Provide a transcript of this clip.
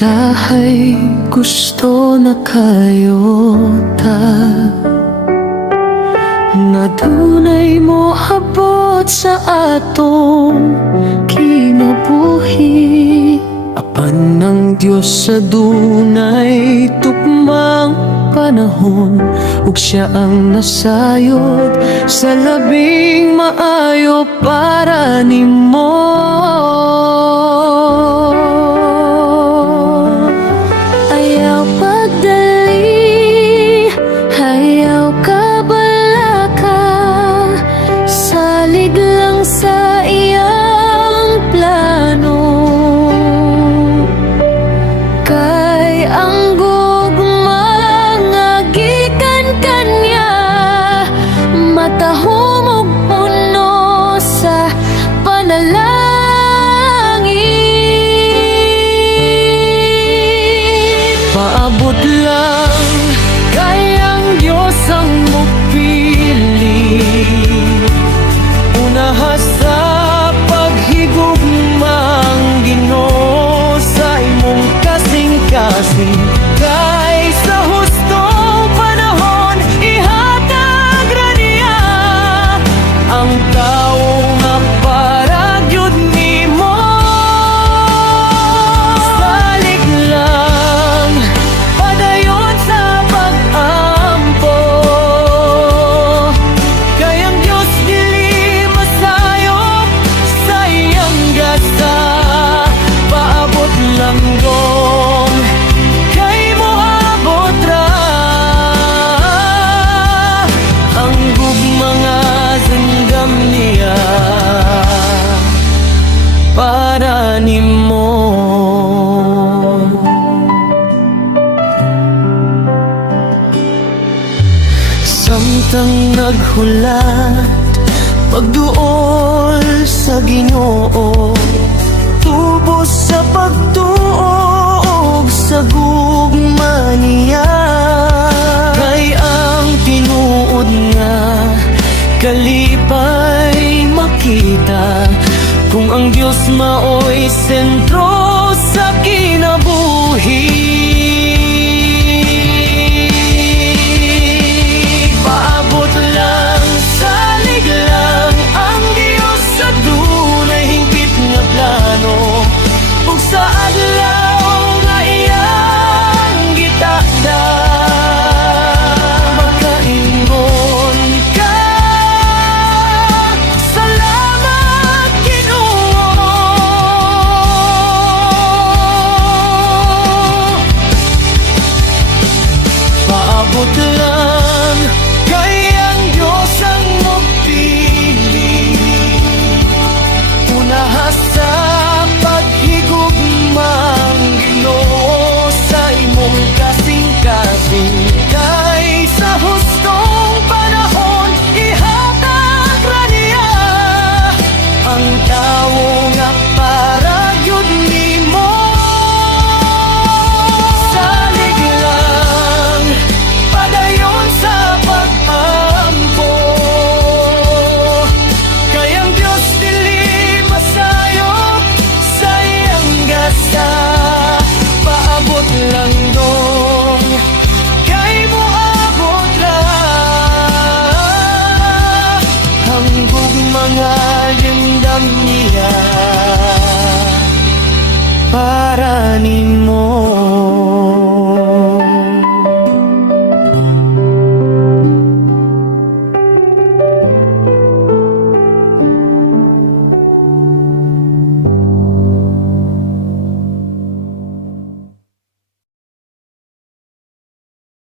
Siya ay gusto na kayota na dunay mo abot sa atong kinabuhi. Apan ng Diyos sa dunay tugmang panahon, ug siya ang nasayod sa labing maayo para nimo. Ayaw pagdali, ayaw kabalaka, salig lang sa iyang plano. Kay ang gugmang agikan kanya, matahom og puno sa panalangin. Paabot lang kay ang Diyos ang mupili, unaha sa paghigugmang Ginoo sa imong kasing-kasing. Kay sa hustong panahon ihatag ra niya ang tawo nga para gyud nimo. Salig lang padayon sa pag-ampo, kay ang Diyos dili masayop sa iyang gasa. Paabot lang dong kay moabot ra ang gugmanga sandam niya para nimo. Samtang naghulat pagduol sa Ginoo, tubos sa pagtuog sa gugma niya. Kay ang tinuod nga kalipay makita, kung ang Diyos maoy sentro sa kinabuhi. Paabot lang, salig lang ang Diyos sa dunay hingpit nga plano, ug sa adlaw nga iyang gitakda makaingon ka. Salamat Ginoo. Paabot lang kay ang Diyos ang mupili, unaha sa paghigugmang Ginoo sa imong kasing-kasing. Kay sa hustong panahon ihatag ra niya ang tawo nga para gyud nimo. Salig lang padayon sa pag-ampo, kay ang Diyos dili masayop sa iyang gasa. Paabot lang dong kay moabot ra ang gugmanga lindam niya para nimo.